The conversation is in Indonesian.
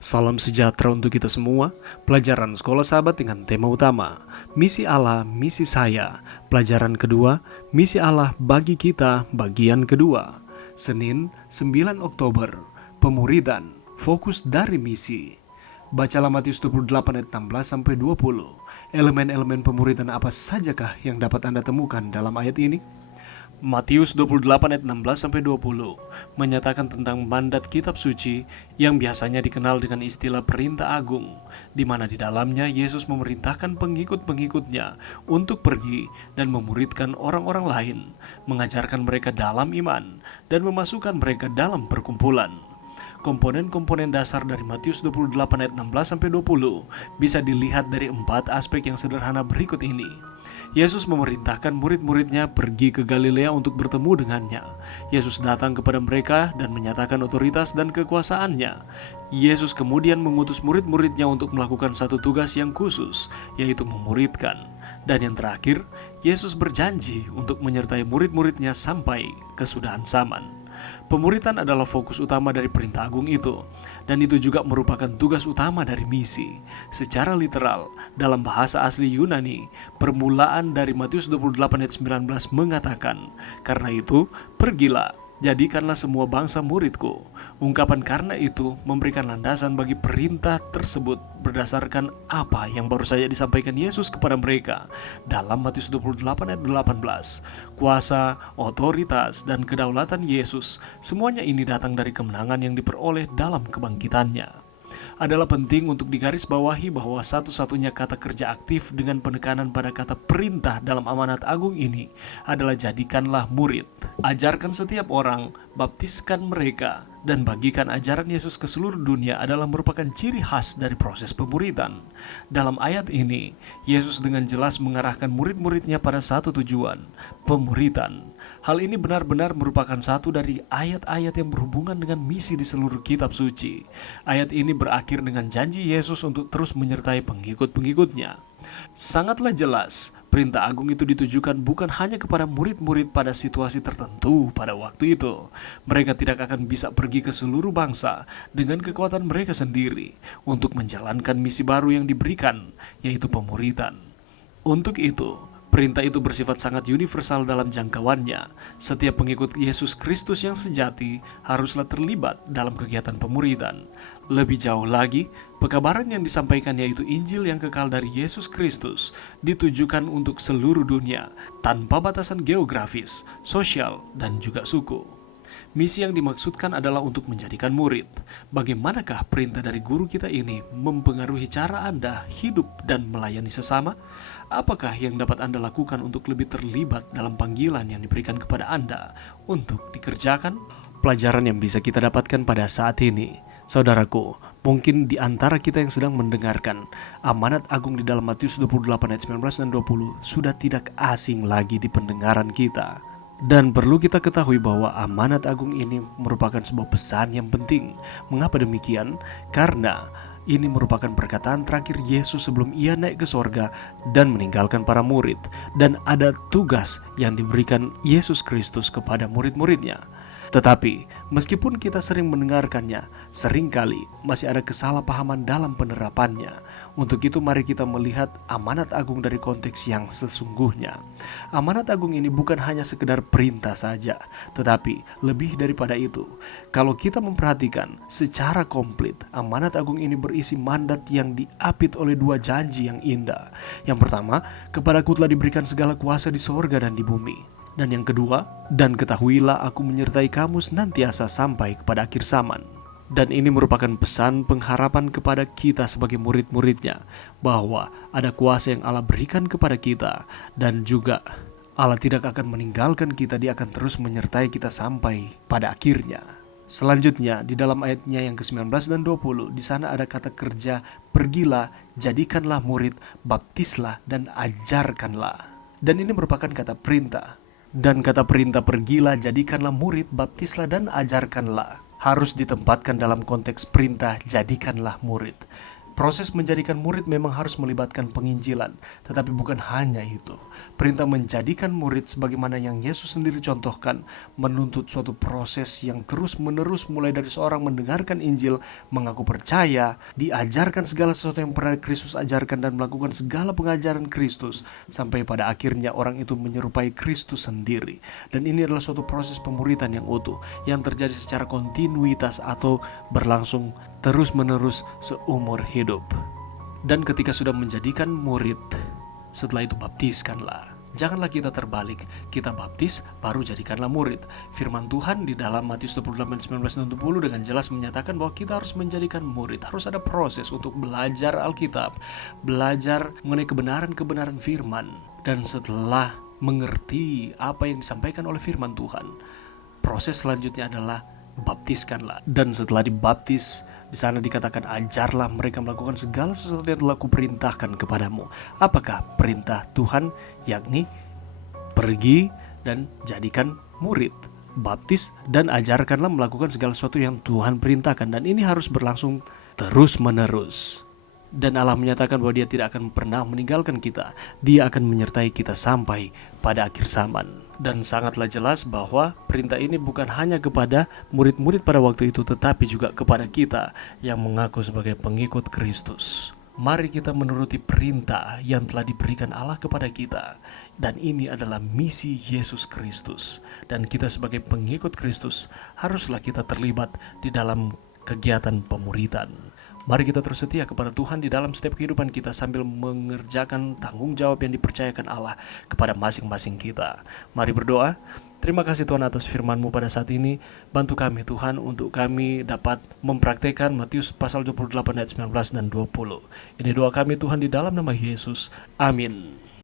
Salam sejahtera untuk kita semua. Pelajaran Sekolah Sahabat dengan tema utama Misi Allah, Misi Saya. Pelajaran kedua, Misi Allah bagi kita, bagian kedua. Senin, 9 Oktober. Pemuridan, fokus dari misi. Bacalah Matius 28 ayat 16-20. Elemen-elemen pemuridan apa sajakah yang dapat Anda temukan dalam ayat ini? Matius 28 ayat 16-20 menyatakan tentang mandat kitab suci yang biasanya dikenal dengan istilah perintah agung, di mana di dalamnya Yesus memerintahkan pengikut-pengikutnya untuk pergi dan memuridkan orang-orang lain, mengajarkan mereka dalam iman, dan memasukkan mereka dalam perkumpulan. Komponen-komponen dasar dari Matius 28 ayat 16-20 bisa dilihat dari 4 aspek yang sederhana berikut ini. Yesus memerintahkan murid-muridnya pergi ke Galilea untuk bertemu dengannya. Yesus datang kepada mereka dan menyatakan otoritas dan kekuasaannya. Yesus kemudian mengutus murid-muridnya untuk melakukan satu tugas yang khusus, yaitu memuridkan. Dan yang terakhir, Yesus berjanji untuk menyertai murid-muridnya sampai kesudahan zaman. Pemuridan adalah fokus utama dari perintah agung itu, dan itu juga merupakan tugas utama dari misi. Secara literal, dalam bahasa asli Yunani, permulaan dari Matius 28 ayat 19 mengatakan, "Karena itu, pergilah, jadikanlah semua bangsa muridku." Ungkapan "karena itu" memberikan landasan bagi perintah tersebut berdasarkan apa yang baru saja disampaikan Yesus kepada mereka dalam Matius 28 ayat 18. Kuasa, otoritas, dan kedaulatan Yesus, semuanya ini datang dari kemenangan yang diperoleh dalam kebangkitannya. Adalah penting untuk digarisbawahi bahwa satu-satunya kata kerja aktif dengan penekanan pada kata perintah dalam amanat agung ini adalah jadikanlah murid. Ajarkan setiap orang, baptiskan mereka, dan bagikan ajaran Yesus ke seluruh dunia adalah merupakan ciri khas dari proses pemuridan. Dalam ayat ini, Yesus dengan jelas mengarahkan murid-muridnya pada satu tujuan, pemuridan. Hal ini benar-benar merupakan satu dari ayat-ayat yang berhubungan dengan misi di seluruh kitab suci. Ayat ini berakhir dengan janji Yesus untuk terus menyertai pengikut-pengikutnya. Sangatlah jelas, perintah agung itu ditujukan bukan hanya kepada murid-murid pada situasi tertentu pada waktu itu. Mereka tidak akan bisa pergi ke seluruh bangsa dengan kekuatan mereka sendiri untuk menjalankan misi baru yang diberikan, yaitu pemuridan. Untuk itu, perintah itu bersifat sangat universal dalam jangkauannya. Setiap pengikut Yesus Kristus yang sejati haruslah terlibat dalam kegiatan pemuridan. Lebih jauh lagi, pekabaran yang disampaikan yaitu Injil yang kekal dari Yesus Kristus ditujukan untuk seluruh dunia tanpa batasan geografis, sosial, dan juga suku. Misi yang dimaksudkan adalah untuk menjadikan murid. Bagaimanakah perintah dari guru kita ini mempengaruhi cara Anda hidup dan melayani sesama? Apakah yang dapat Anda lakukan untuk lebih terlibat dalam panggilan yang diberikan kepada Anda untuk dikerjakan? Pelajaran yang bisa kita dapatkan pada saat ini, saudaraku, mungkin di antara kita yang sedang mendengarkan amanat agung di dalam Matius 28 ayat 19 dan 20 sudah tidak asing lagi di pendengaran kita. Dan perlu kita ketahui bahwa amanat agung ini merupakan sebuah pesan yang penting. Mengapa demikian? Karena ini merupakan perkataan terakhir Yesus sebelum ia naik ke sorga dan meninggalkan para murid. Dan ada tugas yang diberikan Yesus Kristus kepada murid-muridnya. Tetapi, meskipun kita sering mendengarkannya, seringkali masih ada kesalahpahaman dalam penerapannya. Untuk itu mari kita melihat amanat agung dari konteks yang sesungguhnya. Amanat agung ini bukan hanya sekedar perintah saja, tetapi lebih daripada itu. Kalau kita memperhatikan secara komplit, amanat agung ini berisi mandat yang diapit oleh dua janji yang indah. Yang pertama, kepadaku telah diberikan segala kuasa di sorga dan di bumi. Dan yang kedua, dan ketahuilah aku menyertai kamu senantiasa sampai kepada akhir zaman. Dan ini merupakan pesan pengharapan kepada kita sebagai murid-muridnya, bahwa ada kuasa yang Allah berikan kepada kita, dan juga Allah tidak akan meninggalkan kita, Dia akan terus menyertai kita sampai pada akhirnya. Selanjutnya, di dalam ayatnya yang ke-19 dan 20, di sana ada kata kerja, pergilah, jadikanlah murid, baptislah, dan ajarkanlah. Dan ini merupakan kata perintah. Dan kata perintah pergilah, jadikanlah murid, baptislah, dan ajarkanlah harus ditempatkan dalam konteks perintah jadikanlah murid. Proses menjadikan murid memang harus melibatkan penginjilan, tetapi bukan hanya itu. Perintah menjadikan murid sebagaimana yang Yesus sendiri contohkan, menuntut suatu proses yang terus-menerus mulai dari seorang mendengarkan Injil, mengaku percaya, diajarkan segala sesuatu yang pernah Kristus ajarkan dan melakukan segala pengajaran Kristus, sampai pada akhirnya orang itu menyerupai Kristus sendiri. Dan ini adalah suatu proses pemuridan yang utuh, yang terjadi secara kontinuitas atau berlangsung terus-menerus seumur hidup. Dan ketika sudah menjadikan murid, setelah itu baptiskanlah. Janganlah kita terbalik, kita baptis baru jadikanlah murid. Firman Tuhan di dalam Matius 28:19-20 dengan jelas menyatakan bahwa kita harus menjadikan murid. Harus ada proses untuk belajar Alkitab, belajar mengenai kebenaran-kebenaran firman. Dan setelah mengerti apa yang disampaikan oleh firman Tuhan, proses selanjutnya adalah baptiskanlah. Dan setelah dibaptis, di sana dikatakan ajarlah mereka melakukan segala sesuatu yang telah kuperintahkan kepadamu. Apakah perintah Tuhan? Yakni pergi dan jadikan murid, baptis dan ajarkanlah melakukan segala sesuatu yang Tuhan perintahkan. Dan ini harus berlangsung terus menerus. Dan Allah menyatakan bahwa Dia tidak akan pernah meninggalkan kita. Dia akan menyertai kita sampai pada akhir zaman. Dan sangatlah jelas bahwa perintah ini bukan hanya kepada murid-murid pada waktu itu, tetapi juga kepada kita yang mengaku sebagai pengikut Kristus. Mari kita menuruti perintah yang telah diberikan Allah kepada kita. Dan ini adalah misi Yesus Kristus. Dan kita sebagai pengikut Kristus haruslah kita terlibat di dalam kegiatan pemuridan. Mari kita terus setia kepada Tuhan di dalam setiap kehidupan kita sambil mengerjakan tanggung jawab yang dipercayakan Allah kepada masing-masing kita. Mari berdoa. Terima kasih Tuhan atas firman-Mu pada saat ini. Bantu kami Tuhan untuk kami dapat mempraktekkan Matius pasal 28 ayat 19 dan 20. Ini doa kami Tuhan di dalam nama Yesus. Amin.